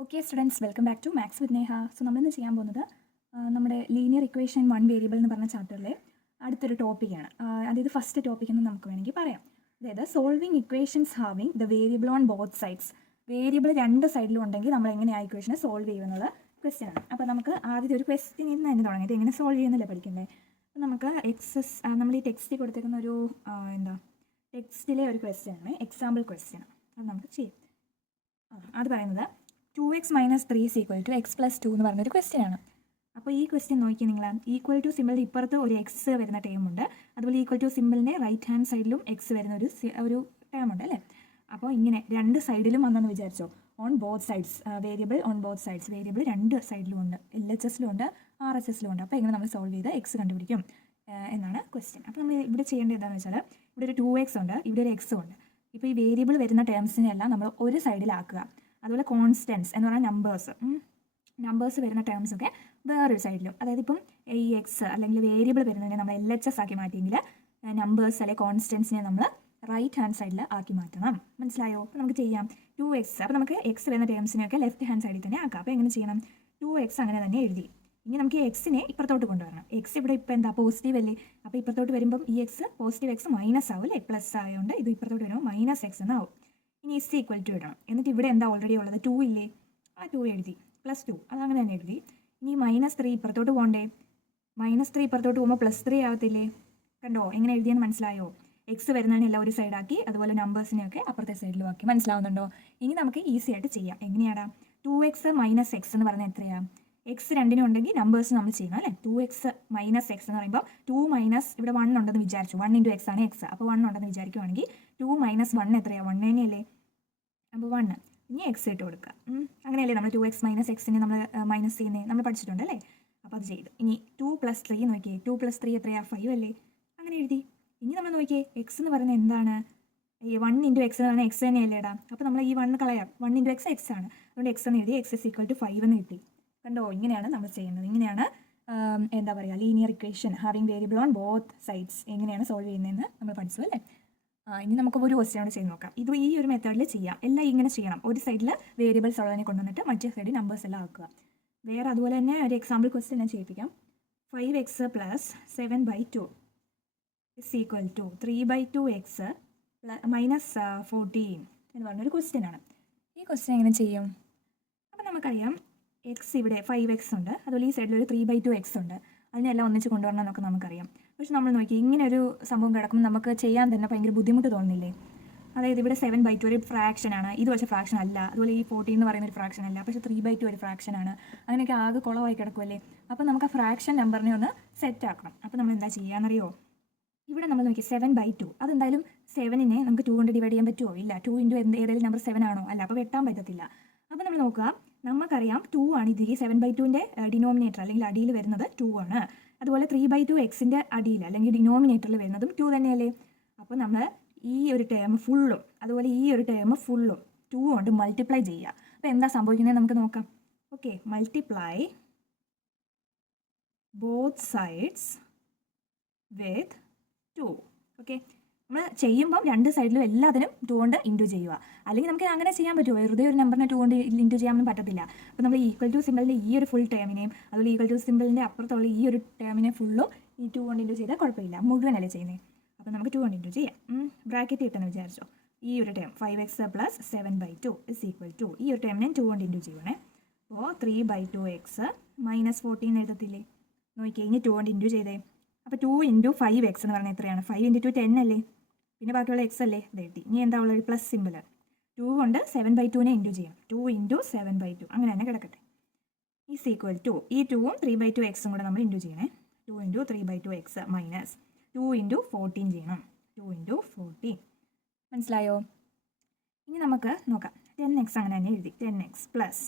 Okay students, welcome back to maths with Neha. So നമ്മളിന്ന് ചെയ്യാൻ പോകുന്നത് നമ്മുടെ ലീനിയർ ഇക്വേഷൻ വൺ വേരിയബിൾ എന്ന് പറഞ്ഞ ചാപ്റ്ററിലെ അടുത്തൊരു ടോപ്പിക്കാണ്. അതായത് ഫസ്റ്റ് ടോപ്പിക് എന്ന് നമുക്ക് വേണമെങ്കിൽ പറയാം. അതായത് solving equations having the variable on both sides. Variable രണ്ട് സൈഡിലും ഉണ്ടെങ്കിൽ നമ്മൾ എങ്ങനെ ആ ഇക്വേഷനെ സോൾവ് ചെയ്യുമെന്നുള്ള ക്വസ്റ്റ്യൻ ആണ്. അപ്പോൾ നമുക്ക് ആദ്യത്തെ ഒരു ക്വസ്റ്റ്യൻ ഇന്ന് തന്നെ തുടങ്ങി. ഇത് എങ്ങനെ സോൾവ് ചെയ്യുന്നല്ലേ പഠിക്കുന്നത്. അപ്പോൾ നമുക്ക് നമ്മൾ ഈ ടെക്സ്റ്റ് കൊടുത്തേക്കുന്ന ഒരു ടെക്സ്റ്റിലെ ഒരു ക്വസ്റ്റ്യൻ ആണ്, എക്സാമ്പിൾ ക്വസ്റ്റ്യൻ. അത് നമുക്ക് ചെയ്യാം. അത് പറയുന്നത് 2x - 3 = x + 2 എന്ന് പറഞ്ഞൊരു ക്വസ്റ്റ്യൻ ആണ്. അപ്പോൾ ഈ ക്വസ്റ്റ്യൻ നോക്കി നിങ്ങൾ, ഈക്വൽ ടു സിമ്പിളിൻ്റെ ഇപ്പുറത്ത് ഒരു എക്സ് വരുന്ന ടേം ഉണ്ട്, അതുപോലെ ഈക്വൽ ടു സിമ്പിളിൻ്റെ റൈറ്റ് ഹാൻഡ് സൈഡിലും എക്സ് വരുന്ന ഒരു ടേം ഉണ്ട് അല്ലേ. അപ്പോൾ ഇങ്ങനെ രണ്ട് സൈഡിലും വന്നെന്ന് വിചാരിച്ചോ, on both sides, variable on both sides, variable രണ്ട് സൈഡിലും ഉണ്ട്, LHS ഉണ്ട് RHS ഉണ്ട്. അപ്പോൾ എങ്ങനെ നമ്മൾ സോൾവ് ചെയ്ത് എക്സ് കണ്ടുപിടിക്കും എന്നാണ് ക്വസ്റ്റ്യൻ. അപ്പോൾ നമ്മൾ ഇവിടെ ചെയ്യേണ്ടത് എന്താണെന്ന് വെച്ചാൽ, ഇവിടെ ഒരു 2x ഉണ്ട്, ഇവിടെ ഒരു എക്സും ഉണ്ട്. ഇപ്പോൾ ഈ വേരിയബിൾ വരുന്ന ടേംസിനെല്ലാം നമ്മൾ ഒരു സൈഡിലാക്കുക. അതുപോലെ കോൺസ്റ്റൻസ് എന്ന് പറഞ്ഞാൽ നമ്പേഴ്സ് വരുന്ന ടേംസൊക്കെ വേറൊരു സൈഡിലും. അതായത് ഇപ്പം ഈ എക്സ് അല്ലെങ്കിൽ വേരിയബിൾ വരുന്നതിനെ നമ്മൾ LHS ആക്കി മാറ്റിയെങ്കിൽ നമ്പേഴ്സ് അല്ലെങ്കിൽ കോൺസ്റ്റൻസിനെ നമ്മൾ റൈറ്റ് ഹാൻഡ് സൈഡിൽ ആക്കി മാറ്റണം. മനസ്സിലായോ? അപ്പോൾ നമുക്ക് ചെയ്യാം 2x. അപ്പോൾ നമുക്ക് എക്സ് വരുന്ന ടേംസിനെയൊക്കെ ലെഫ്റ്റ് ഹാൻഡ് സൈഡിൽ തന്നെ ആക്കാം. അപ്പോൾ എങ്ങനെ ചെയ്യണം? 2x അങ്ങനെ തന്നെ എഴുതി. ഇനി നമുക്ക് എക്സിനെ ഇപ്പുറത്തോട്ട് കൊണ്ടുവരണം. എക്സ് ഇവിടെ ഇപ്പോൾ എന്താ പോസിറ്റീവ് അല്ലേ. അപ്പോൾ ഇപ്പുറത്തോട്ട് വരുമ്പം ഈ എക്സ് പോസിറ്റീവ് എക്സ് മൈനസ് ആവും അല്ലേ, പ്ലസ് ആയതുകൊണ്ട് ഇത് ഇപ്പുറത്തോട്ട് വരുമ്പോൾ -x എന്നാവും. ഇനി ഇസ് ഈക്വൽ ടു ഇടണം. എന്നിട്ട് ഇവിടെ എന്താ ഓൾറെഡി ഉള്ളത്, 2 ഇല്ലേ, ആ 2 എഴുതി, +2 അതങ്ങനെ തന്നെ എഴുതി. ഇനി -3 ഇപ്പുറത്തോട്ട് പോകണ്ടേ, -3 ഇപ്പുറത്തോട്ട് പോകുമ്പോൾ +3 ആവത്തില്ലേ. കണ്ടോ എങ്ങനെ എഴുതിയെന്ന് മനസ്സിലായോ? എക്സ് വരുന്നതിനെല്ലാം ഒരു സൈഡാക്കി, അതുപോലെ നമ്പേഴ്സിനെയൊക്കെ അപ്പുറത്തെ സൈഡിലും ആക്കി. മനസ്സിലാവുന്നുണ്ടോ? ഇനി നമുക്ക് ഈസി ആയിട്ട് ചെയ്യാം. എങ്ങനെയാണ്? 2x - x എന്ന് പറഞ്ഞാൽ എത്രയാണ്? എക്സ് രണ്ടിനും ഉണ്ടെങ്കിൽ നമ്പേഴ്സ് നമ്മൾ ചെയ്യണം അല്ലേ. 2x - x എന്ന് പറയുമ്പോൾ 2 മൈനസ് ഇവിടെ 1 ഉണ്ടെന്ന് വിചാരിച്ചു, 1 × x ആണ് x. അപ്പോൾ 1 ഉണ്ടെന്ന് വിചാരിക്കുവാണെങ്കിൽ 2 - 1 എത്രയാണ്? 1 തന്നെയല്ലേ. അപ്പോൾ 1 ഇനി എക്സ് ഇട്ട് കൊടുക്കുക. അങ്ങനെയല്ലേ നമ്മൾ 2x - x നമ്മൾ മൈനസ് ചെയ്യുന്നത്, നമ്മൾ പഠിച്ചിട്ടുണ്ട് അല്ലേ. അപ്പോൾ അത് ചെയ്തു. ഇനി 2 + 3 നോക്കിയേ, 2 + 3 എത്രയാണ്? 5 അല്ലേ. അങ്ങനെ എഴുതി. ഇനി നമ്മൾ നോക്കിയേ, എക്സ് എന്ന് പറയുന്നത് എന്താണ്? 1 × x എന്ന് പറഞ്ഞാൽ എക്സ് തന്നെയല്ലേ ഇടാം. അപ്പോൾ നമ്മൾ ഈ 1 കളയാം, 1 × x എക്സ് ആണ്, അതുകൊണ്ട് എക്സ് എന്ന് എഴുതി. x = 5 എന്ന് കിട്ടി. കണ്ടോ, ഇങ്ങനെയാണ് നമ്മൾ ചെയ്യുന്നത്. ഇങ്ങനെയാണ് എന്താ പറയുക, linear equation having variable on both sides എങ്ങനെയാണ് സോൾവ് ചെയ്യുന്നതെന്ന് നമ്മൾ പഠിച്ചു അല്ലേ. ഇനി നമുക്ക് ഒരു ക്വസ്റ്റ്യൻ കൂടെ ചെയ്ത് നോക്കാം. ഇത് ഈ ഒരു മെത്തേഡിൽ ചെയ്യാം. എല്ലാം ഇങ്ങനെ ചെയ്യണം. ഒരു സൈഡിൽ വേരിയബിൾസ് ഉള്ളതിനെ കൊണ്ടുവന്നിട്ട് മറ്റേ സൈഡിൽ നമ്പേഴ്സ് എല്ലാം ആക്കുക. വേറെ അതുപോലെ തന്നെ ഒരു എക്സാമ്പിൾ ക്വസ്റ്റ്യൻ ഞാൻ ചെയ്യിപ്പിക്കാം. 5x + 7/2 = 3/2x - 14 എന്ന് പറഞ്ഞൊരു ക്വസ്റ്റ്യൻ ആണ്. ഈ ക്വസ്റ്റ്യൻ എങ്ങനെ ചെയ്യും? അപ്പം നമുക്കറിയാം എക്സ് ഇവിടെ 5x ഉണ്ട്, അതുപോലെ ഈ സൈഡിൽ ഒരു 3/2x ഉണ്ട്. അതിനെല്ലാം ഒന്നിച്ച് കൊണ്ടുവരണം എന്നൊക്കെ നമുക്കറിയാം. പക്ഷെ നമ്മൾ നോക്കി ഇങ്ങനെ ഒരു സംഭവം കിടക്കുമ്പോൾ നമുക്ക് ചെയ്യാൻ തന്നെ ഭയങ്കര ബുദ്ധിമുട്ട് തോന്നുന്നില്ലേ. അതായത് ഇവിടെ 7/2 ഒരു ഫ്രാക്ഷനാണ്, ഇത് പക്ഷേ ഫ്രാക്ഷൻ അല്ല. അതുപോലെ ഈ 14 എന്ന് പറയുന്ന ഒരു ഫ്രാക്ഷൻ അല്ല, പക്ഷേ 3/2 ഒരു ഫ്രാക്ഷനാണ്. അങ്ങനെയൊക്കെ ആകെ കുളമായി കിടക്കുമല്ലേ. അപ്പോൾ നമുക്ക് ആ ഫ്രാക്ഷൻ നമ്പറിനെ ഒന്ന് സെറ്റ് ആക്കണം. അപ്പോൾ നമ്മൾ എന്താ ചെയ്യാന്നറിയോ? ഇവിടെ നമ്മൾ നോക്കി 7/2, അതെന്തായാലും 7നെ നമുക്ക് 2 കൊണ്ട് ഡിവൈഡ് ചെയ്യാൻ പറ്റുമോ? ഇല്ല. 2 × ഏതെങ്കിലും നമ്പർ 7 ആണോ? അല്ല. അപ്പോൾ വെട്ടാൻ പറ്റത്തില്ല. അപ്പോൾ നമ്മൾ നോക്കുക, നമുക്കറിയാം 2 ആണ് ഇത്. ഈ 7/2ൻ്റെ ഡിനോമിനേറ്റർ അല്ലെങ്കിൽ അടിയിൽ വരുന്നത് 2 ആണ്. അതുപോലെ 3/2xൻ്റെ അടിയിൽ അല്ലെങ്കിൽ ഡിനോമിനേറ്ററിൽ വരുന്നതും 2 തന്നെയല്ലേ. അപ്പോൾ നമ്മൾ ഈ ഒരു ടേം ഫുള്ളും അതുപോലെ ഈ ഒരു ടേം ഫുള്ളും 2 കൊണ്ട് മൾട്ടിപ്ലൈ ചെയ്യുക. അപ്പോൾ എന്താ സംഭവിക്കുന്നത് നമുക്ക് നോക്കാം. ഓക്കെ, മൾട്ടിപ്ലൈ ബോത്ത് സൈഡ്സ് വിത്ത് 2. ഓക്കെ, നമ്മൾ ചെയ്യുമ്പം രണ്ട് സൈഡിലും എല്ലാത്തിനും 2 കൊണ്ട് ഇൻറ്റു ചെയ്യുക. അല്ലെങ്കിൽ നമുക്ക് അങ്ങനെ ചെയ്യാൻ പറ്റുമോ? വെറുതെ ഒരു നമ്പറിനെ 2 കൊണ്ട് ഇൻറ്റു ചെയ്യാനൊന്നും പറ്റത്തില്ല. അപ്പോൾ നമ്മൾ ഈക്വൽ ടു സിമ്പിളിൻ്റെ ഈ ഒരു ഫുൾ ടേമിനെയും അതുപോലെ ഈക്വൽ ടു സിമ്പിളിൻ്റെ അപ്പുറത്തുള്ള ഈ ഒരു ടേമിനെ ഫുള്ളും ഈ 2 കൊണ്ട് ഇൻറ്റു ചെയ്താൽ കുഴപ്പമില്ല, മുഴുവനല്ലേ ചെയ്യുന്നത്. അപ്പോൾ നമുക്ക് 2 കൊണ്ട് ഇൻറ്റു ചെയ്യാം. ബ്രാക്കറ്റ് കിട്ടുമെന്ന് വിചാരിച്ചോ. ഈ ഒരു ടേം 5x + 7/2 = ഈ ഒരു ടേമിനെ 2 കൊണ്ട് ഇൻറ്റു ചെയ്യണേ. അപ്പോൾ 3/2x - 14 എഴുതത്തില്ലേ. നോക്കിയേ, ഇനി 2 കൊണ്ട് ഇൻറ്റു ചെയ്തേ. അപ്പോൾ 2 × 5x എന്ന് പറഞ്ഞാൽ എത്രയാണ്? 5 × 2 10 അല്ലേ. പിന്നെ ബാക്കിയുള്ള എക്സ് അല്ലേ, അത് എഴുതി. ഇനി എന്താ ഉള്ളത്? Plus simple. 2 കൊണ്ട് 7/2നെ ഇൻറ്റു ചെയ്യണം. 2 × 7/2 അങ്ങനെ തന്നെ കിടക്കട്ടെ. = ഈ 2ഉം 3/2x കൂടെ നമ്മൾ ഇൻറ്റു ചെയ്യണേ. 2 × 3/2x - 2 × 14 ചെയ്യണം. 2 × 14 മനസ്സിലായോ? ഇനി നമുക്ക് നോക്കാം. 10x അങ്ങനെ തന്നെ എഴുതി. 10x പ്ലസ്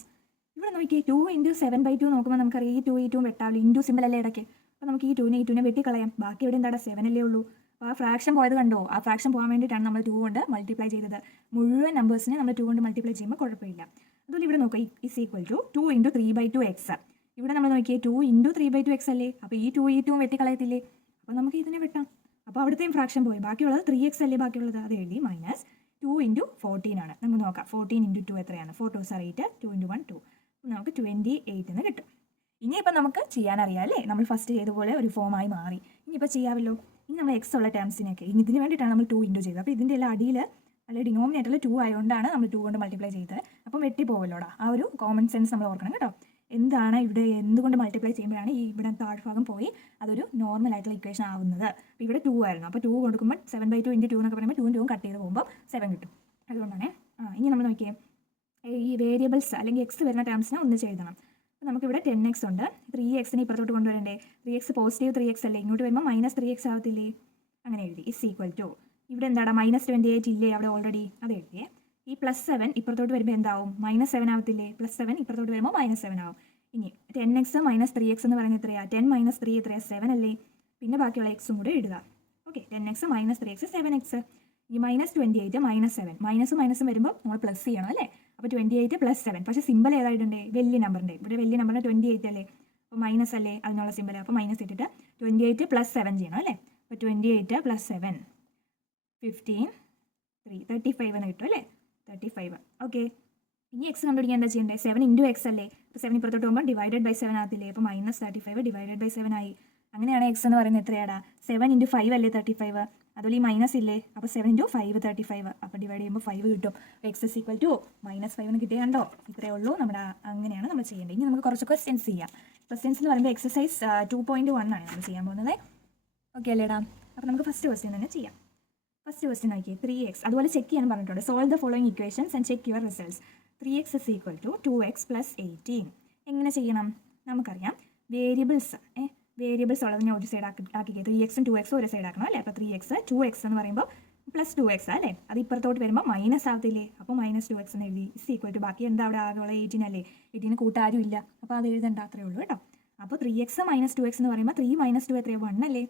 ഇവിടെ നോക്കിയേ, 2 × 7/2 നോക്കുമ്പോൾ നമുക്കറിയാം ഈ 2 ഈ 2 വെട്ടാവില്ല, ഇൻറ്റു സിമ്പിൾ അല്ലേ ഇടയ്ക്ക്. അപ്പോൾ നമുക്ക് ഈ 2നെ വെട്ടിക്കളയാം. ബാക്കി ഇവിടെ എന്താ 7 അല്ലേ ഉള്ളൂ. അപ്പോൾ ആ ഫ്രാക്ഷൻ പോയത് കണ്ടോ? ആ ഫ്രാക്ഷൻ പോകാൻ വേണ്ടിയിട്ടാണ് നമ്മൾ 2 കൊണ്ട് മൾട്ടിപ്ലൈ ചെയ്തത്. മുഴുവൻ നമ്പേഴ്സിനെ നമ്മൾ 2 കൊണ്ട് മൾട്ടിപ്ലൈ ചെയ്യുമ്പോൾ കുഴപ്പമില്ല. അതുപോലെ ഇവിടെ നോക്കുക, = 2 × 3/2x. ഇവിടെ നമ്മൾ നോക്കിയേ 2 × 3/2x അല്ലേ. അപ്പോൾ ഈ 2 ഈ 2 വെട്ടിക്കളയത്തില്ലേ. അപ്പോൾ നമുക്ക് ഇതിനെ വെട്ടാം. അപ്പോൾ അവിടുത്തെയും ഫ്രാക്ഷൻ പോയി, ബാക്കിയുള്ളത് 3x അല്ലേ ബാക്കിയുള്ളത്, അത് എഴുതി. മൈനസ് 2 ഇൻറ്റു 14 ആണ്. നമുക്ക് നോക്കാം 14 ഇൻറ്റു 2 എത്രയാണ്? 4 2 ആർ 8, 2 ഇൻറ്റു 1 2. നമുക്ക് 28 എന്ന് കിട്ടും. ഇനിയിപ്പോൾ നമുക്ക് ചെയ്യാനറിയാം അല്ലേ, നമ്മൾ ഫസ്റ്റ് ചെയ്ത പോലെ ഒരു ഫോമായി മാറി. ഇനിയിപ്പോൾ ചെയ്യാമല്ലോ. ഇനി നമ്മൾ എക്സ് ഉള്ള ടേംസിനൊക്കെ ഇതിന് വേണ്ടിയിട്ടാണ് നമ്മൾ 2 ഇൻറ്റു ചെയ്തത്. അപ്പോൾ ഇതിൻ്റെ എല്ലാം അടിയിൽ അല്ലെങ്കിൽ ഡിനോമിനേറ്ററിൽ 2 ആയതുകൊണ്ടാണ് നമ്മൾ 2 കൊണ്ട് മൾട്ടിപ്ലൈ ചെയ്തത്. അപ്പോൾ വെട്ടി പോവല്ലോടാ. ആ ഒരു കോമൺ സെൻസ് നമ്മൾ ഓർക്കണം കേട്ടോ. എന്താണ് ഇവിടെ എന്തുകൊണ്ട് മൾട്ടിപ്ലൈ ചെയ്യുമ്പോഴാണ് ഈ ഇവിടെ താഴ്ഭാഗം പോയി അതൊരു നോർമൽ ആയിട്ടുള്ള ഇക്വേഷൻ ആവുന്നത്. അപ്പോൾ ഇവിടെ 2 ആയിരുന്നു. അപ്പോൾ 2 കൊടുക്കുമ്പോൾ 7/2 ഇൻറ്റു 2 എന്നൊക്കെ പറയുമ്പോൾ 2 2 കട്ട് ചെയ്ത് പോകുമ്പോൾ 7 കിട്ടും. അതുകൊണ്ടാണ്. ഇനി നമ്മൾ നോക്കിയേ, ഈ വേരിയബിൾസ് അല്ലെങ്കിൽ എക്സ് വരുന്ന ടേംസിനെ ഒന്നിച്ച് എഴുതണം. അപ്പോൾ നമുക്കിവിടെ 10x ഉണ്ട്. 3xനെ ഇപ്പുറത്തോട്ട് കൊണ്ടുവരണ്ടേ? 3x പോസിറ്റീവ് 3x അല്ലേ, ഇങ്ങോട്ട് വരുമ്പോൾ -3x ആവത്തില്ലേ? അങ്ങനെ എഴുതി. ഇസ് ഈക്വൽ ടു ഇവിടെ എന്താടാ -28 ഇല്ലേ അവിടെ ഓൾറെഡി, അത് എഴുതിയേ. ഈ +7 ഇപ്പുറത്തോട്ട് വരുമ്പോൾ എന്താവും? -7 ആവത്തില്ലേ? +7 ഇപ്പുറത്തോട്ട് വരുമ്പോൾ -7 ആവും. ഇനി 10x - 3x എന്ന് പറയുന്നത് എത്രയാ? 10 - 3 എത്രയാ? 7 അല്ലേ? പിന്നെ ബാക്കിയുള്ള എക്സും കൂടെ എഴുതുക. Okay, 10x - 3x 7x. ഈ -28 -7 മൈനസും വരുമ്പോൾ നമ്മൾ പ്ലസ് ചെയ്യണം അല്ലേ? അപ്പോൾ 28 + 7. പക്ഷേ സിമ്പിൾ ഏതായിട്ടുണ്ട്? വലിയ നമ്പറിൻ്റെ. ഇവിടെ വലിയ നമ്പറിൻ്റെ 28 അല്ലേ, അപ്പോൾ മൈനസ് അല്ലേ അതിനുള്ള സിമ്പിൾ. അപ്പോൾ മൈനസ് ഇട്ടിട്ട് 28 + 7 ചെയ്യണം അല്ലേ? അപ്പോൾ 28 + 7 15 3 35 എന്ന് കിട്ടും അല്ലേ? 35. ഓക്കെ, ഇനി എക്സ് കണ്ടുപിടിക്കാൻ എന്താ ചെയ്യേണ്ടത്? 7 ഇൻറ്റു എക്സ് അല്ലേ? അപ്പോൾ 7 ഇപ്പുറത്തോട്ട് പോകുമ്പോൾ /7 ആകത്തില്ലേ? അപ്പോൾ -35 /7 ആയി. അങ്ങനെയാണ് എക്സ് എന്ന് പറയുന്നത് എത്രയാടാ? 7 × 5 അല്ലേ 35. അതുപോലെ ഈ മൈനസ് ഇല്ലേ, അപ്പോൾ 7 × 5 35. അപ്പോൾ ഡിവൈഡ് ചെയ്യുമ്പോൾ 5 കിട്ടും. എക്സ് ഇസ് ഈക്വൽ ടു -5 എന്ന് കിട്ടിയ കണ്ടോ? ഇത്രയേ ഉള്ളൂ. നമ്മുടെ അങ്ങനെയാണ് നമ്മൾ ചെയ്യേണ്ടത്. ഇനി നമുക്ക് കുറച്ച് ക്വസ്റ്റ്യൻസ് ചെയ്യാം. ക്വസ്റ്റ്യൻസ് എന്ന് പറയുമ്പോൾ എക്സസൈസ് 2.1 ആണ് നമ്മൾ ചെയ്യാൻ പോകുന്നത്. ഓക്കെ അല്ലേടാ? അപ്പോൾ നമുക്ക് ഫസ്റ്റ് ക്വസ്റ്റ്യൻ തന്നെ ചെയ്യാം. ഫസ്റ്റ് ക്വസ്റ്റ്യൻ നോക്കിയേ, 3x. അതുപോലെ ചെക്ക് ചെയ്യാൻ പറഞ്ഞിട്ടുണ്ട്. Solve the following equations and check your results. 3x is equal to 2x + 18. എങ്ങനെ ചെയ്യണം? നമുക്കറിയാം വേരിയബിൾസ് ഉള്ളത് ഞാൻ ഒരു സൈഡ് ആക്കിക്കേ. 3x ഉം 2x ഒരു സൈഡ് ആക്കണം അല്ലേ? അപ്പോൾ 3x 2x എന്ന് പറയുമ്പോൾ +2x അല്ലേ? അത് ഇപ്പുറത്തോട്ട് വരുമ്പോൾ മൈനസ് ആവത്തില്ലേ? അപ്പോൾ -2x എന്ന് എഴുതി. ഇസ് ഈക്വൽ ടു ബാക്കി എന്താ അവിടെ ആകെയുള്ള 18 അല്ലേ? 18 കൂട്ടാരും ഇല്ല, അപ്പോൾ അത് എഴുതണ്ട, അത്രേ ഉള്ളൂ കേട്ടോ. അപ്പോൾ 3x - 2x എന്ന് പറയുമ്പോൾ 3 - 2 എത്രയാണ്? 1 അല്ലേ?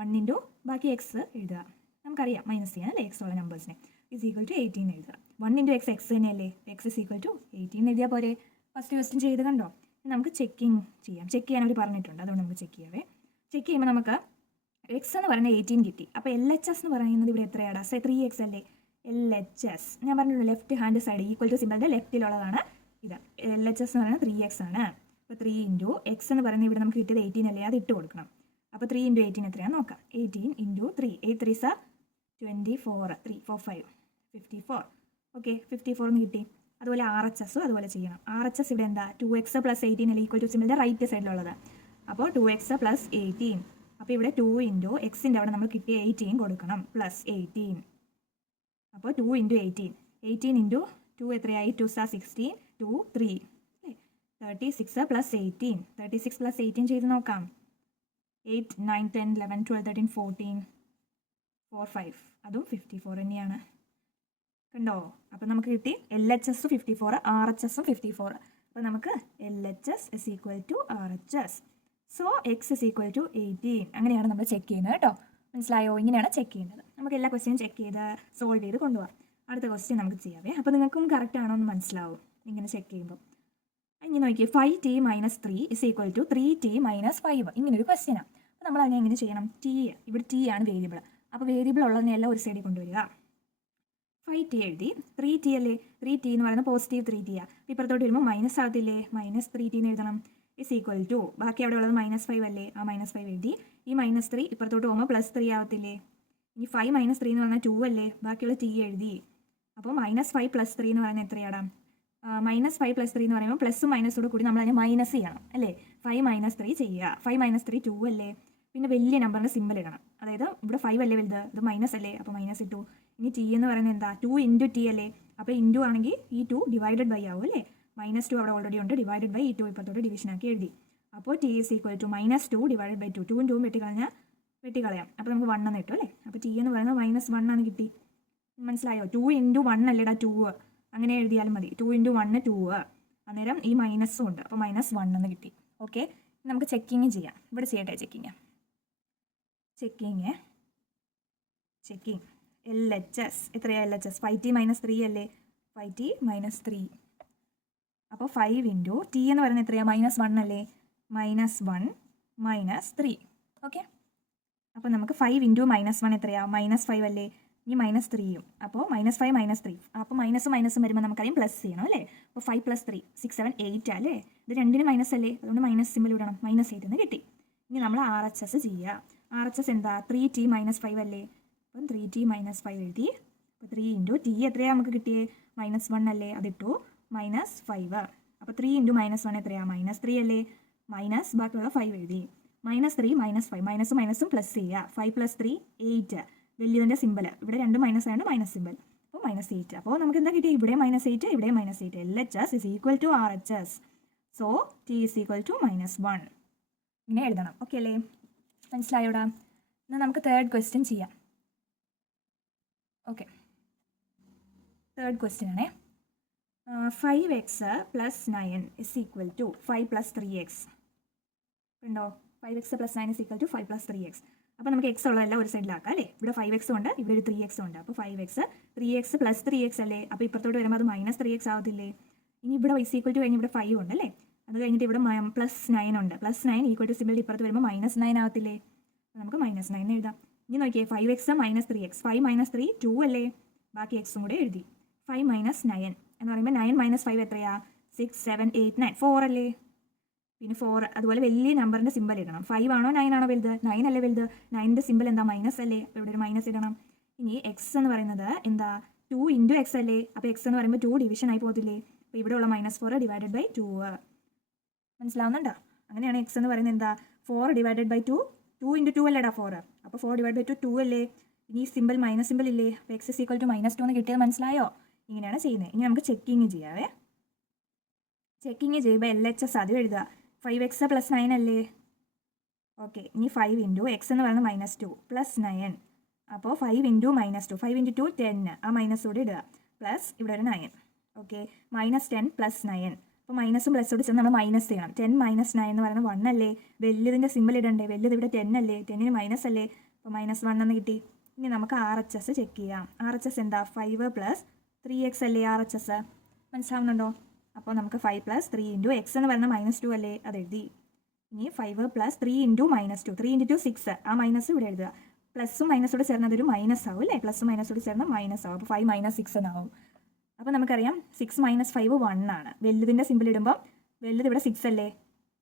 1 ഇൻറ്റു ബാക്കി എക്സ് എഴുതുക. നമുക്കറിയാം മൈനസ് ചെയ്യാൻ അല്ലേ എക്സ് ഉള്ള നമ്പേഴ്സിനെ. ഇസ് ഈക്വൽ ടു 18 എഴുതുക. 1 × x തന്നെയല്ലേ? എക്സ് ഇസ് ഈക്വൽ ടു 18 എഴുതിയാൽ പോരെ? ഫസ്റ്റ് ക്വസ്റ്റ്യൻ ചെയ്ത് കണ്ടോ? നമുക്ക് ചെക്കിങ് ചെയ്യാം. ചെക്ക് ചെയ്യാൻ അവർ പറഞ്ഞിട്ടുണ്ട്, അതുകൊണ്ട് നമുക്ക് ചെക്ക് ചെയ്യാവേ. ചെക്ക് ചെയ്യുമ്പോൾ നമുക്ക് എക്സ് എന്ന് പറയുന്നത് 18 കിട്ടി. അപ്പോൾ LHS എന്ന് പറയുന്നത് ഇവിടെ എത്രയാടാ? 3x അല്ലേ? LHS ഞാൻ പറഞ്ഞിട്ടുണ്ട് left hand side equal to സിമ്പിളിൻ്റെ ലെഫ്റ്റിലുള്ളതാണ് ഇത്. LHS എന്ന് പറയുന്നത് 3x ആണ്. അപ്പോൾ 3 × x എന്ന് പറയുന്നത് ഇവിടെ നമുക്ക് കിട്ടിയത് 18 അല്ലേ? അത് ഇട്ട് കൊടുക്കണം. അപ്പോൾ 3 × 18 എത്രയാണെന്ന് നോക്കാം. 18 × 3 8 3s 24 3 4 5 54. ഓക്കെ, 54 എന്ന് കിട്ടി. അതുപോലെ RHS അതുപോലെ ചെയ്യണം. RHS ഇവിടെ എന്താ? 2x + 18 അല്ലേ ഈക്വൽ ടു സിമ്പിളിൻ്റെ റൈറ്റ് സൈഡിലുള്ളത്. അപ്പോൾ 2x + 18. അപ്പോൾ ഇവിടെ 2 × x അവിടെ നമ്മൾ കിട്ടിയ 18 കൊടുക്കണം +18. അപ്പോൾ 2 × 18 18 × 2 എത്രയായി? 2s 16 2 3 36 + 18 36 + 18 ചെയ്ത് നോക്കാം. 8 9 10 11 12 13 14 4 5 അതും 54 തന്നെയാണ്. കണ്ടോ? അപ്പോൾ നമുക്ക് കിട്ടി LHS 54 RHS 54. അപ്പോൾ നമുക്ക് LHS is equal to RHS. So X is equal to 18. അങ്ങനെയാണ് നമ്മൾ ചെക്ക് ചെയ്യുന്നത് കേട്ടോ. മനസ്സിലായോ? ഇങ്ങനെയാണ് ചെക്ക് ചെയ്യുന്നത്. നമുക്ക് എല്ലാ ക്വസ്റ്റ്യനും ചെക്ക് ചെയ്ത് സോൾവ് ചെയ്ത് കൊണ്ടുപോകാം. അടുത്ത ക്വസ്റ്റ്യൻ നമുക്ക് ചെയ്യാവേ. അപ്പോൾ നിങ്ങൾക്കും കറക്റ്റ് ആണോ എന്ന് മനസ്സിലാവും ഇങ്ങനെ ചെക്ക് ചെയ്യുമ്പോൾ. ഇങ്ങനെ നോക്കിയേ, 5t - 3 is equal to 3t - 5. ഇങ്ങനൊരു ക്വസ്റ്റ്യനാണ്. അപ്പോൾ നമ്മൾ അതിനെ എങ്ങനെ ചെയ്യണം? ഇവിടെ t ആണ് വേരിയബിൾ. അപ്പോൾ വേരിയബിൾ ഉള്ളതിനെല്ലാം ഒരു സൈഡിൽ കൊണ്ടുവരിക. 5t എഴുതി. 3t അല്ലേ? 3t എന്ന് പറയുന്നത് പോസിറ്റീവ് 3t ആണ്. ഇപ്പുറത്തോട്ട് വരുമ്പോൾ മൈനസ് ആകത്തില്ലേ? -3t എന്ന് എഴുതണം. ഇസ് ഈക്വൽ ടു ബാക്കി അവിടെ ഉള്ളത് -5 അല്ലേ? ആ -5 എഴുതി. ഈ -3 ഇപ്പുറത്തോട്ട് പോകുമ്പോൾ +3 ആവത്തില്ലേ? ഇനി 5 - 3 എന്ന് പറഞ്ഞാൽ 2 അല്ലേ? ബാക്കിയുള്ള t എഴുതി. അപ്പോൾ -5 + 3 എന്ന് പറയുന്നത് എത്രയാടാ? -5 + 3 എന്ന് പറയുമ്പോൾ പ്ലസും മൈനസോട് കൂടി നമ്മൾ അതിനെ മൈനസ് ചെയ്യണം അല്ലേ? 5 - 3 ചെയ്യുക. 5 - 3 2 അല്ലേ? പിന്നെ വലിയ നമ്പറിൻ്റെ സിമ്പിൾ ഇടണം. അതായത് ഇവിടെ 5 അല്ലേ വലുത്, ഇത് മൈനസ് അല്ലേ? അപ്പോൾ മൈനസ് ഇട്ടു. ഇനി t എന്ന് പറയുന്നത് എന്താ? 2 × t അല്ലേ? അപ്പോൾ ഇൻറ്റു ആണെങ്കിൽ ഈ 2 ഡിവൈഡഡ് ബൈ ആവും അല്ലേ? -2 അവിടെ ഓൾറെഡി ഉണ്ട്, ഡിവൈഡഡ് ബൈ ഈ 2 ഇപ്പത്തോട്ട് ഡിവിഷൻ ആക്കി എഴുതി. അപ്പോൾ t is equal to -2 divided by 2. 2 ും 2ഉം വെട്ടിക്കളയാം. അപ്പോൾ നമുക്ക് 1 എന്ന് കിട്ടും അല്ലേ? അപ്പോൾ t എന്ന് പറയുന്നത് -1 ആണ് കിട്ടി. മനസ്സിലായോ? 2 × 1 അല്ലേടാ 2. അങ്ങനെ എഴുതിയാലും മതി. 2 × 1 2. അന്നേരം ഈ മൈനസും ഉണ്ട്, അപ്പോൾ -1 എന്ന് കിട്ടി. ഓക്കെ, നമുക്ക് ചെക്കിങ് ചെയ്യാം. ഇവിടെ ചെയ്യട്ടെ ചെക്കിങ്. LHS എത്രയാണ്? LHS 5t - 3 അല്ലേ? 5t - 3. അപ്പോൾ 5 × t എന്ന് പറയുന്നത് എത്രയാണ്? -1 അല്ലേ? -1 - 3. ഓക്കെ, അപ്പോൾ നമുക്ക് 5 × -1 എത്രയാണ്? -5 അല്ലേ? ഇനി -3യും. അപ്പോൾ -5 -3. അപ്പോൾ മൈനസും വരുമ്പോൾ നമുക്കറിയാം പ്ലസ് ചെയ്യണം അല്ലേ. അപ്പോൾ 5 + 3 6 7 8 അല്ലേ. ഇത് രണ്ടിനും മൈനസ് അല്ലേ, അതുകൊണ്ട് മൈനസ് സിമ്പിൾ ഇടണം. -8 എന്ന് കിട്ടി. ഇനി നമ്മൾ RHS ചെയ്യുക. RHS എന്താ 3t - 5 അല്ലേ. അപ്പം 3t - 5 എഴുതി. അപ്പോൾ 3 × t എത്രയാണ് നമുക്ക് കിട്ടിയേ, -1 അല്ലേ, അതിട്ടു -5. അപ്പോൾ 3 × -1 എത്രയാണ്, -3 അല്ലേ. മൈനസ് ബാക്കിയുള്ള 5 എഴുതി. -3 -5 മൈനസും പ്ലസ് ചെയ്യുക. 5 + 3 8. വലിയതിൻ്റെ സിമ്പിൾ ഇവിടെ രണ്ടും മൈനസ് ആയതുകൊണ്ട് മൈനസ് സിമ്പിൾ. അപ്പോൾ -8. അപ്പോൾ നമുക്ക് എന്താ കിട്ടിയത്, ഇവിടെ -8 ഇവിടെ -8. LHS = RHS. So t = -1. ഇങ്ങനെ എഴുതണം. ഓക്കെ അല്ലേ, മനസ്സിലായോടാ. എന്നാൽ നമുക്ക് തേർഡ് ക്വസ്റ്റ്യൻ ചെയ്യാം. ഓക്കെ, തേർഡ് ക്വസ്റ്റ്യൻ ആണേ. 5x + 9 = 5 + 3x. ഉണ്ടോ, 5x + 9 = 5 + 3x. അപ്പോൾ നമുക്ക് എക്സ് ഉള്ളതെല്ലാം ഒരു സൈഡിലാക്കാം അല്ലേ. ഇവിടെ 5x ഉണ്ട്, ഇവിടെ ഒരു 3x ഉണ്ട്. അപ്പോൾ 5x 3x + 3x അല്ലേ. അപ്പോൾ ഇപ്പുറത്തോട്ട് വരുമ്പോൾ അത് -3x ആവത്തില്ലേ. ഇനി ഇവിടെ = കഴിഞ്ഞ് ഇവിടെ 5 ഉണ്ട് അല്ലേ. അത് കഴിഞ്ഞിട്ട് ഇവിടെ +9 ഉണ്ട്. +9 സിമ്പിൾ ഇപ്പുറത്ത് വരുമ്പോൾ -9 ആവത്തില്ലേ. നമുക്ക് -9 എഴുതാം. ഇനി നോക്കിയേ 5x - 3x. 5 - 3 2 അല്ലേ, ബാക്കി എക്സും കൂടെ എഴുതി. 5 - 9 എന്ന് പറയുമ്പോൾ 9 - 5 എത്രയാ, 6 7 8 9 4 അല്ലേ. പിന്നെ 4 അതുപോലെ വലിയ നമ്പറിൻ്റെ സിമ്പിൾ ഇടണം. 5 ആണോ 9 ആണോ വലുത്, 9 അല്ലേ വലുത്. 9ൻ്റെ സിമ്പിൾ എന്താ, മൈനസ് അല്ലേ. അപ്പോൾ ഇവിടെ ഒരു മൈനസ് ഇടണം. ഇനി എക്സ് എന്ന് പറയുന്നത് എന്താ 2 × x അല്ലേ. അപ്പോൾ എക്സ് എന്ന് പറയുമ്പോൾ 2 ഡിവിഷൻ ആയി പോകത്തില്ലേ. അപ്പോൾ ഇവിടെ ഉള്ള -4 / 2. മനസ്സിലാവുന്നുണ്ടോ. അങ്ങനെയാണ് എക്സ് എന്ന് പറയുന്നത് എന്താ 4 / 2. 2 × 2 അല്ലേടാ 4. അപ്പോൾ 4 / 2 2 അല്ലേ. ഇനി സിമ്പിൾ മൈനസ് സിമ്പിൾ ഇല്ലേ. അപ്പോൾ x = -2 എന്ന് കിട്ടിയത് മനസ്സിലായോ. ഇങ്ങനെയാണ് ചെയ്യുന്നത്. ഇനി നമുക്ക് ചെക്കിങ് ചെയ്യാവേ. ചെക്കിങ് ചെയ്യുമ്പോൾ LHS ആദ്യം എഴുതുക. 5x + 9 അല്ലേ. ഓക്കെ, ഇനി 5 × x എന്ന് പറയുന്നത് -2 + 9. അപ്പോൾ 5 × -2 5 × 2 10. ആ മൈനസ് കൂടി ഇടുക. പ്ലസ് ഇവിടെ ഒരു 9. ഓക്കെ, -10 + 9. അപ്പോൾ മൈനസും പ്ലസ് കൂടി ചേർന്ന് നമ്മൾ മൈനസ് ചെയ്യണം. 10 - 9 എന്ന് പറയുന്നത് 1 അല്ലേ. വലിയതിൻ്റെ സിമ്പിൾ ഇടണ്ടേ, വലിയത് ഇവിടെ 10 അല്ലേ. 10ന് മൈനസ് അല്ലേ. അപ്പോൾ -1 എന്ന് കിട്ടി. ഇനി നമുക്ക് RHS ചെക്ക് ചെയ്യാം. RHS എന്താ 5 + 3x അല്ലേ RHS. മനസ്സിലാവുന്നുണ്ടോ. അപ്പോൾ നമുക്ക് 5 + 3 × x എന്ന് പറയുന്നത് -2 അല്ലേ, അത് എഴുതി. ഇനി 5 + 3 × -2 3 × 2 6. ആ മൈനസ് ഇവിടെ എഴുതുക. പ്ലസും മൈനസോട് ചേർന്ന് അതൊരു മൈനസ് ആവും അല്ലേ. പ്ലസും മൈനസോട് ചേർന്ന് മൈനസ് ആവും. അപ്പോൾ 5 - 6 എന്നാവും. അപ്പോൾ നമുക്കറിയാം 6 - 5 1 ആണ്. വലുതിൻ്റെ സിമ്പിൾ ഇടുമ്പോൾ വലുത് ഇവിടെ 6 അല്ലേ.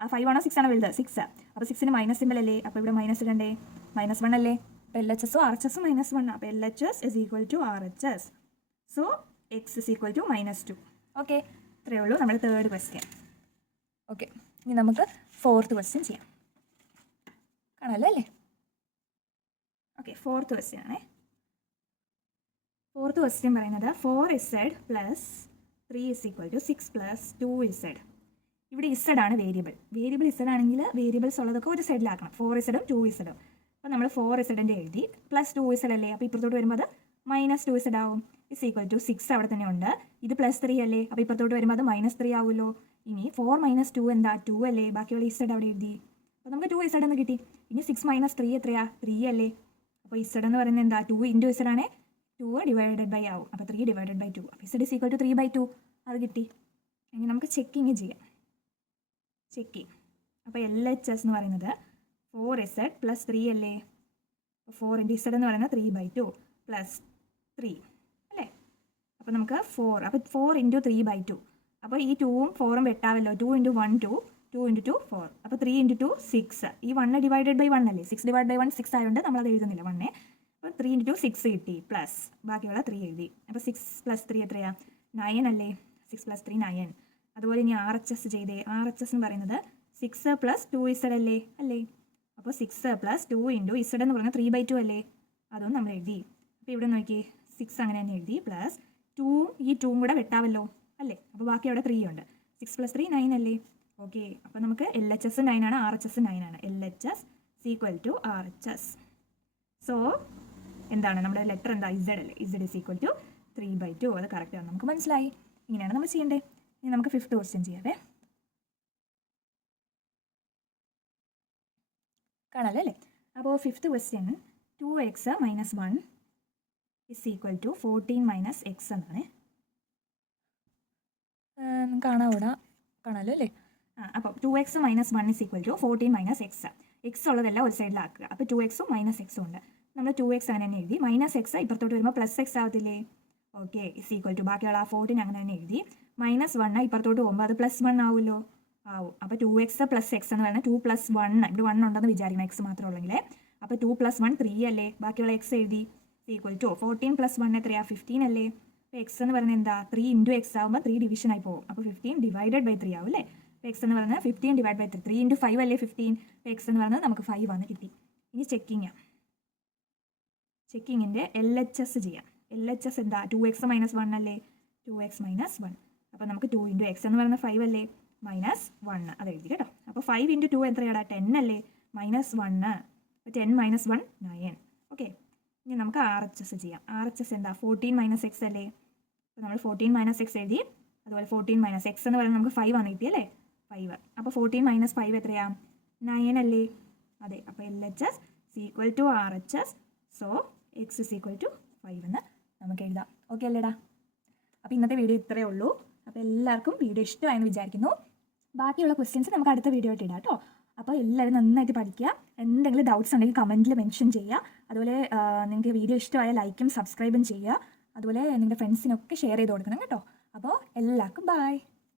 ആ 5 ആണോ 6 ആണോ വലുത്, 6. അപ്പോൾ 6ന് മൈനസ് സിമ്പിൾ അല്ലേ. അപ്പോൾ ഇവിടെ മൈനസ് ഇടണ്ടേ, -1 അല്ലേ. അപ്പോൾ LHSഉം RHSഉം -1. അപ്പോൾ LHS = RHS. So x = -2. Okay, ഇത്രയേ ഉള്ളൂ നമ്മുടെ തേർഡ് ക്വസ്റ്റ്യൻ. ഓക്കെ, ഇനി നമുക്ക് ഫോർത്ത് ക്വസ്റ്റ്യൻ ചെയ്യാം. കാണാമല്ലോ അല്ലേ. ഓക്കെ, ഫോർത്ത് ക്വസ്റ്റ്യൻ ആണേ. ഫോർത്ത് ക്വസ്റ്റ്യൻ പറയുന്നത് 4z + 3 = 6 + 2z. ഇവിടെ z ആണ് വേരിയബിൾ. വേരിയബിൾ z ആണെങ്കിൽ വേരിയബിൾസ് ഉള്ളതൊക്കെ ഒരു സൈഡിലാക്കണം. 4zഉം 2zഉം. അപ്പോൾ നമ്മൾ 4zൻ്റെ എഴുതി. +2z അല്ലേ. അപ്പോൾ ഇപ്പുറത്തോട്ട് വരുമ്പോൾ അത് -2z ആവും. = 6 അവിടെ തന്നെ ഉണ്ട്. ഇത് +3 അല്ലേ. അപ്പോൾ ഇപ്പുറത്തോട്ട് വരുമ്പോൾ അത് -3 ആവുമല്ലോ. ഇനി 4 - 2 എന്താ 2 അല്ലേ. ബാക്കിയുള്ള z അവിടെ എഴുതി. അപ്പോൾ നമുക്ക് 2z എന്ന് കിട്ടി. ഇനി 6 - 3 എത്രയാ 3 അല്ലേ. അപ്പോൾ z എന്ന് പറയുന്നത് എന്താ 2 × z ആണ്. 2 / ആവും. അപ്പോൾ 3 / 2. അപ്പോൾ z = 3/2. അത് കിട്ടി. ഇനി നമുക്ക് ചെക്കിങ് ചെയ്യാം. ചെക്കിങ്. അപ്പോൾ LHS എന്ന് പറയുന്നത് 4z + 3 അല്ലേ. അപ്പോൾ 4 × z എന്ന് പറയുന്നത് 3/2 + 3 അല്ലേ. അപ്പോൾ നമുക്ക് 4. അപ്പോൾ 4 × 3/2. അപ്പോൾ ഈ 2ഉം 4ഉം വെട്ടാവല്ലോ. 2 × 1 2 2 × 2 4. അപ്പോൾ 3 × 2 6. ഈ 1 / 1 അല്ലേ. 6 / 1 6 ആയതുകൊണ്ട് നമ്മളത് എഴുതുന്നില്ല 1. അപ്പോൾ 3 × 2 6 കിട്ടി. പ്ലസ് ബാക്കിയുള്ള 3 എഴുതി. അപ്പോൾ 6 + 3 എത്രയാ 9 അല്ലേ. 6 + 3 9. അതുപോലെ ഇനി RHS ചെയ്തേ. RHS എന്ന് പറയുന്നത് 6 + 2z അല്ലേ. അപ്പോൾ 6 + 2 × z എന്ന് പറയുന്നത് 3/2 അല്ലേ. അതും നമ്മൾ എഴുതി. അപ്പോൾ ഇവിടെ നോക്കി 6 അങ്ങനെ തന്നെ എഴുതി. പ്ലസ് 2 ഈ 2ഉം കൂടെ വെട്ടാവല്ലോ അല്ലേ. അപ്പോൾ ബാക്കി അവിടെ 3 ഉണ്ട്. 6 + 3 9 അല്ലേ. ഓക്കെ, അപ്പോൾ നമുക്ക് LHS 9 ആണ്, RHS 9 ആണ്. LHS = RHS. സോ എന്താണ് നമ്മുടെ ലെറ്റർ എന്താ Z അല്ലേ. Z = 3/2. അത് കറക്റ്റാണ്, നമുക്ക് മനസ്സിലായി. ഇങ്ങനെയാണ് നമ്മൾ ചെയ്യേണ്ടത്. ഇനി നമുക്ക് ഫിഫ്ത്ത് ക്വസ്റ്റ്യൻ ചെയ്യാവേ. കാണാമല്ലോ അല്ലേ. അപ്പോൾ ഫിഫ്ത്ത് ക്വസ്റ്റ്യൻ 2x - 1 = 14 - x എന്നാണ്. കാണാമോടാ, കാണാമല്ലോ അല്ലേ. അപ്പോൾ 2x - 1 = 14 - x. എക്സ് ഉള്ളതെല്ലാം ഒരു സൈഡിലാക്കുക. അപ്പോൾ 2x ഉം -x ഉം ഉണ്ട്. നമ്മൾ നമ്മൾ 2x അങ്ങനെ തന്നെ എഴുതി. മൈനസ് എക്സ് ഇപ്പുറത്തോട്ട് വരുമ്പോൾ പ്ലസ് എക്സ് ആവത്തില്ലേ? ഓക്കെ, ഇസ് ഈക്വൽ ടു ബാക്കിയുള്ള ആ 14 അങ്ങനെ തന്നെ എഴുതി. -1 ഇപ്പുറത്തോട്ട് പോകുമ്പോൾ അത് +1 ആവുമല്ലോ. ആവും. അപ്പോൾ 2x + x എന്ന് പറയുന്നത് 2 + 1, ഇവിടെ 1 ഉണ്ടെന്ന് വിചാരിക്കണം, എക്സ് മാത്രമേ ഉള്ളെങ്കിൽ. അപ്പോൾ 2 + 1 3 അല്ലേ, ബാക്കിയുള്ള എക്സ് എഴുതി. ഈക്വൽ ടു 14 + 1 എത്രയാ? 15 അല്ലേ. അപ്പോൾ എക്സ് എന്ന് പറയുന്നത് എന്താ? 3 × x ആകുമ്പോൾ 3 ഡിവിഷൻ ആയി പോകും. അപ്പോൾ 15 / 3 ആവും അല്ലേ. അപ്പോൾ എക്സ് എന്ന് പറയുന്നത് 15 / 3, 3 × 5 അല്ലേ 15. അപ്പോൾ എക്സ് എന്ന് പറയുന്നത് നമുക്ക് 5 ആണ് കിട്ടി. ഇനി ചെക്കിങ്ങിൻ്റെ LHS ചെയ്യാം. LHS എന്താ? 2x - 1 അല്ലേ, 2x - 1. അപ്പോൾ നമുക്ക് 2 × x എന്ന് പറയുന്നത് 5 അല്ലേ, -1 അത് എഴുതി കേട്ടോ. അപ്പോൾ 5 × 2 എത്രയാടാ? 10 അല്ലേ, -1. അപ്പോൾ 10 - 1 9. ഓക്കെ, ഇനി നമുക്ക് RHS ചെയ്യാം. RHS എന്താ? 14 - x അല്ലേ. അപ്പോൾ നമ്മൾ 14 - x എഴുതി. അതുപോലെ 14 - x എന്ന് പറയുന്നത് നമുക്ക് 5 ആണ് കിട്ടിയല്ലേ, 5. അപ്പോൾ 14 - 5 എത്രയാ? 9 അല്ലേ. അതെ, അപ്പോൾ LHS = RHS. സോ x = 5 എന്ന് നമുക്ക് എഴുതാം. ഓക്കെ അല്ലേടാ. അപ്പോൾ ഇന്നത്തെ വീഡിയോ ഇത്രയേ ഉള്ളൂ. അപ്പോൾ എല്ലാവർക്കും വീഡിയോ ഇഷ്ടമായെന്ന് വിചാരിക്കുന്നു. ബാക്കിയുള്ള ക്വസ്റ്റ്യൻസ് നമുക്ക് അടുത്ത വീഡിയോ ആയിട്ട് ഇടാം കേട്ടോ. അപ്പോൾ എല്ലാവരും നന്നായിട്ട് പഠിക്കുക. എന്തെങ്കിലും ഡൗട്ട്സ് ഉണ്ടെങ്കിൽ കമൻറ്റിൽ മെൻഷൻ ചെയ്യുക. അതുപോലെ നിങ്ങൾക്ക് വീഡിയോ ഇഷ്ടമായ ലൈക്കും സബ്സ്ക്രൈബും ചെയ്യുക. അതുപോലെ നിങ്ങളുടെ ഫ്രണ്ട്സിനൊക്കെ ഷെയർ ചെയ്ത് കൊടുക്കണം കേട്ടോ. അപ്പോൾ എല്ലാവർക്കും ബൈ.